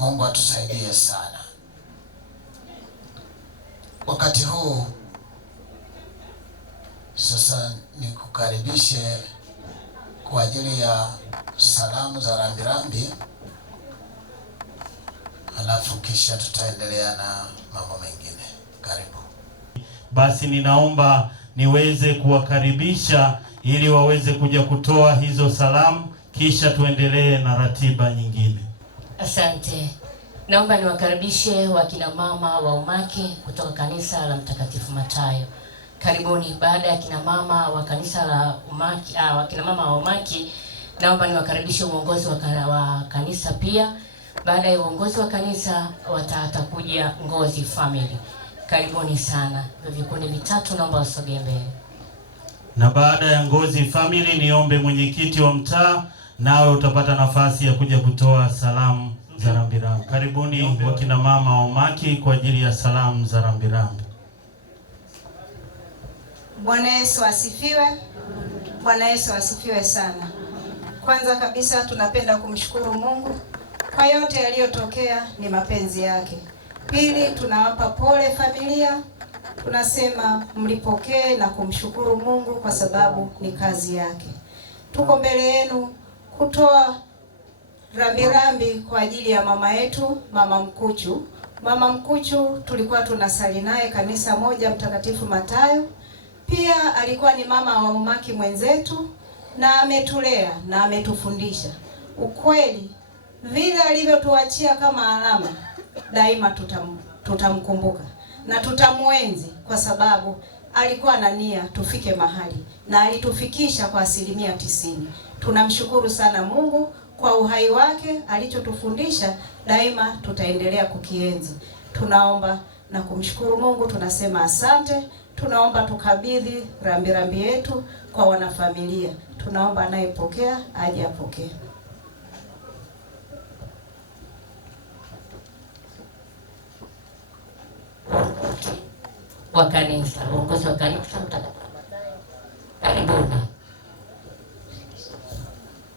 Mungu atusaidie sana. Wakati huu sasa nikukaribishe kwa ajili ya salamu za rambirambi, halafu kisha tutaendelea na mambo mengine. Karibu. Basi ninaomba niweze kuwakaribisha ili waweze kuja kutoa hizo salamu, kisha tuendelee na ratiba nyingine. Asante. Naomba niwakaribishe wakina mama wa umaki kutoka kanisa la Mtakatifu Matayo. Karibuni. Baada ya kina mama wa kanisa la umaki, wakina mama wa umaki, naomba niwakaribishe uongozi wa kanisa pia. Baada ya uongozi wa kanisa watakuja Ngozi family. Karibuni sana. Vikundi vitatu naomba wasogee mbele. Na baada ya Ngozi family niombe mwenyekiti wa mtaa, nawe utapata nafasi ya kuja kutoa salamu za rambirambi. Karibuni wakina mama wa umaki kwa ajili ya salamu za rambirambi. Bwana Yesu asifiwe. Bwana Yesu asifiwe sana. Kwanza kabisa tunapenda kumshukuru Mungu kwa yote yaliyotokea, ni mapenzi yake. Pili, tunawapa pole familia. Tunasema mlipokee na kumshukuru Mungu kwa sababu ni kazi yake. Tuko mbele yenu kutoa rambirambi kwa ajili ya mama yetu, Mama Mkuchu. Mama Mkuchu tulikuwa tunasali naye kanisa moja Mtakatifu Matayo. Pia alikuwa ni mama wa umaki mwenzetu na ametulea na ametufundisha. Ukweli vile alivyotuachia kama alama, daima tutamkumbuka na tutamuenzi kwa sababu alikuwa na nia tufike mahali na alitufikisha kwa 90%. Tunamshukuru sana Mungu kwa uhai wake, alichotufundisha daima tutaendelea kukienzi. Tunaomba na kumshukuru Mungu, tunasema asante. Tunaomba tukabidhi rambirambi yetu kwa wanafamilia. Tunaomba anayepokea aje apokee. Wa kanisa, uongozi wa kanisa Mtakatifu. Karibuni.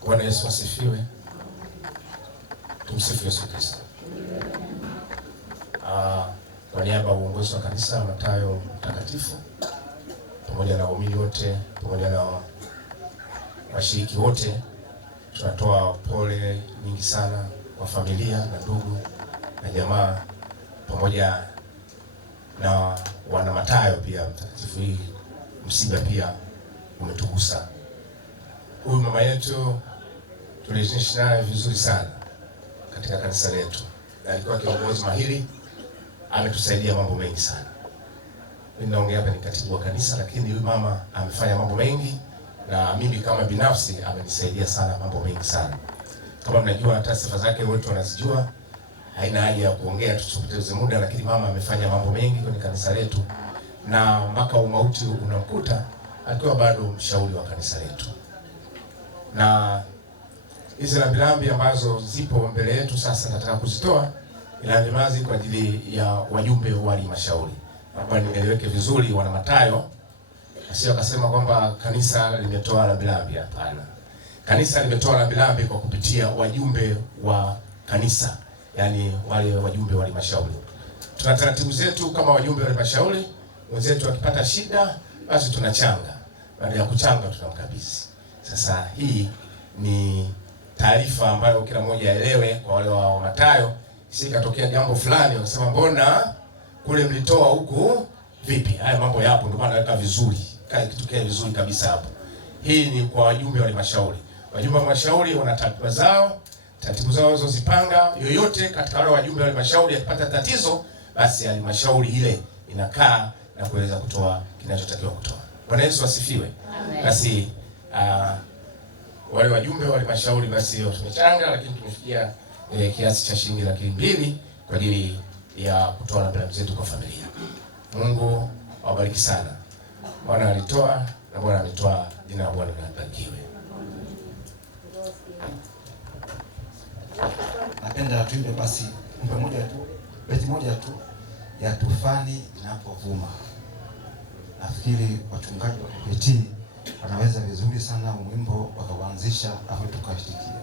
Bwana Yesu asifiwe. Tumsifu Yesu Kristo. Kwa niaba ya uongozi wa kanisa Matayo Mtakatifu, pamoja na waumini wote, pamoja na washiriki wote, tunatoa pole nyingi sana kwa familia na ndugu na jamaa, pamoja na wana Matayo pia Mtakatifu. Hii msiba pia umetugusa. Huyu mama yetu tuliishi naye vizuri sana katika kanisa letu, na alikuwa kiongozi mahiri, ametusaidia mambo mengi sana. Mimi naongea hapa ni katibu wa kanisa, lakini huyu mama amefanya mambo mengi, na mimi kama binafsi amenisaidia sana mambo mengi sana. Kama mnajua hata sifa zake wote wanazijua, haina haja ya kuongea tusipoteze muda, lakini mama amefanya mambo mengi kwenye kanisa letu, na mpaka umauti unamkuta akiwa bado mshauri wa kanisa letu. Na hizi rambirambi ambazo zipo mbele yetu sasa nataka kuzitoa, rambirambi kwa ajili ya wajumbe wa halmashauri. Hapa nieleweke vizuri, wana Matayo asio akasema kwamba kanisa limetoa rambirambi. Hapana. Kanisa limetoa rambirambi kwa kupitia wajumbe wa kanisa, yani wale wajumbe wa halmashauri. Tuna taratibu zetu kama wajumbe wa halmashauri, wenzetu wakipata shida basi tunachanga. Baada ya kuchanga tunamkabidhi. Sasa hii ni taarifa ambayo kila mmoja aelewe kwa wale wa Matayo. Sikatokea jambo fulani wakasema mbona kule mlitoa huku vipi? Haya mambo yapo, ndio maana naweka vizuri. Kae kitu kile vizuri kabisa hapo. Hii ni kwa wajumbe wa halmashauri. Wajumbe wa halmashauri wana taratibu zao walizozipanga. Yoyote katika wale wajumbe wa halmashauri akipata tatizo, basi halmashauri ile inakaa na kuweza kutoa kinachotakiwa kutoa. Bwana Yesu asifiwe. Amen. Basi wale wajumbe wa halmashauri basi tumechanga, lakini tumefikia kiasi cha shilingi 200,000 kwa ajili ya kutoa rambirambi zetu kwa familia. Mungu awabariki sana. Bwana alitoa na Bwana ametoa, jina la Bwana libarikiwe. Napenda tuimbe basi beti moja tu ya tufani inapovuma. Nafikiri wachungaji wa KKKT wanaweza vizuri sana wimbo wakauanzisha afu tukashtikia.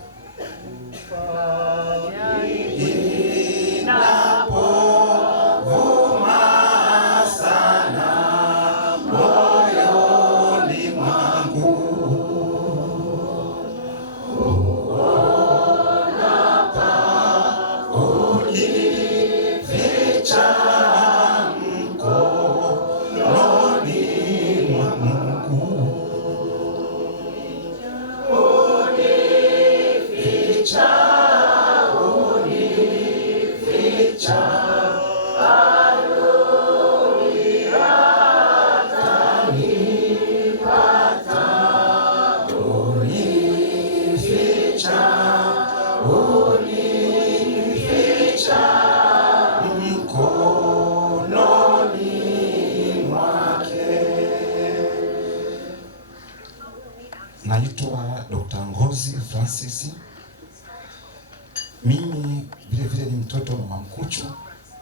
Mimi vile vile ni mtoto wa mama Mkuchu,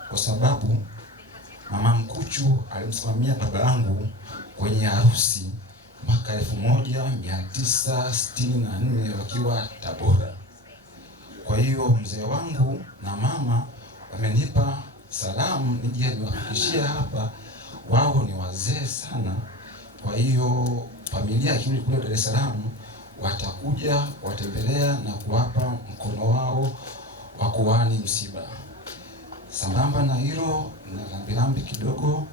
kwa sababu mama Mkuchu alimsimamia baba yangu kwenye harusi mwaka 1964 wakiwa Tabora. Kwa hiyo mzee wangu na mama wamenipa salamu nije niwafikishie hapa. Wao ni wazee sana, kwa hiyo familia ikirudi kule Dar es Salaam watakuja watembelea na kuwapa mkono wao wa kuwani msiba. Sambamba na hilo na rambirambi kidogo,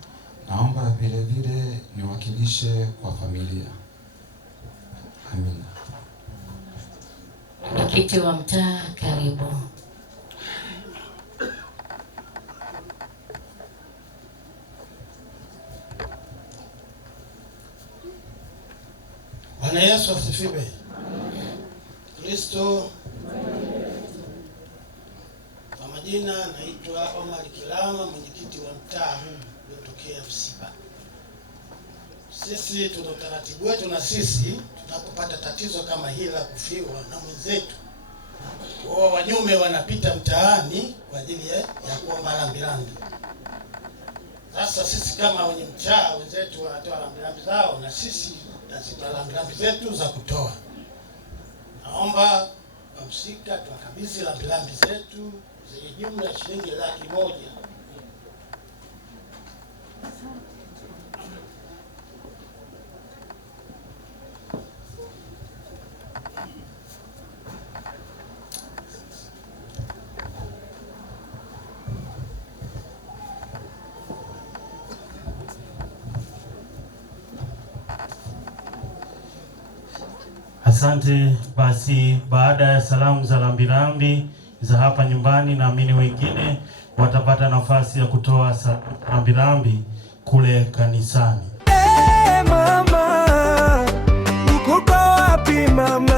naomba vile vile niwakilishe kwa familia. Amina. Mwenyekiti wa mtaa, karibu. Bwana Yesu asifiwe. Kristo. Kwa majina naitwa Omar Kilama, mwenyekiti wa mtaa huu uliotokea msiba. Sisi tuna utaratibu wetu, na sisi tunapopata tatizo kama hili la kufiwa na mwenzetu, wao wanyume wanapita mtaani kwa ajili ya kuomba rambirambi. Sasa sisi kama wenye mtaa, wenzetu wanatoa rambirambi zao, na sisi tuna rambirambi zetu za kutoa. Naomba wahusika tuwakabidhi rambirambi zetu zenye jumla ya shilingi 100,000. Asante. Basi baada ya salamu za rambirambi za hapa nyumbani, naamini wengine watapata nafasi ya kutoa rambirambi kule kanisani. Mama, uko wapi mama?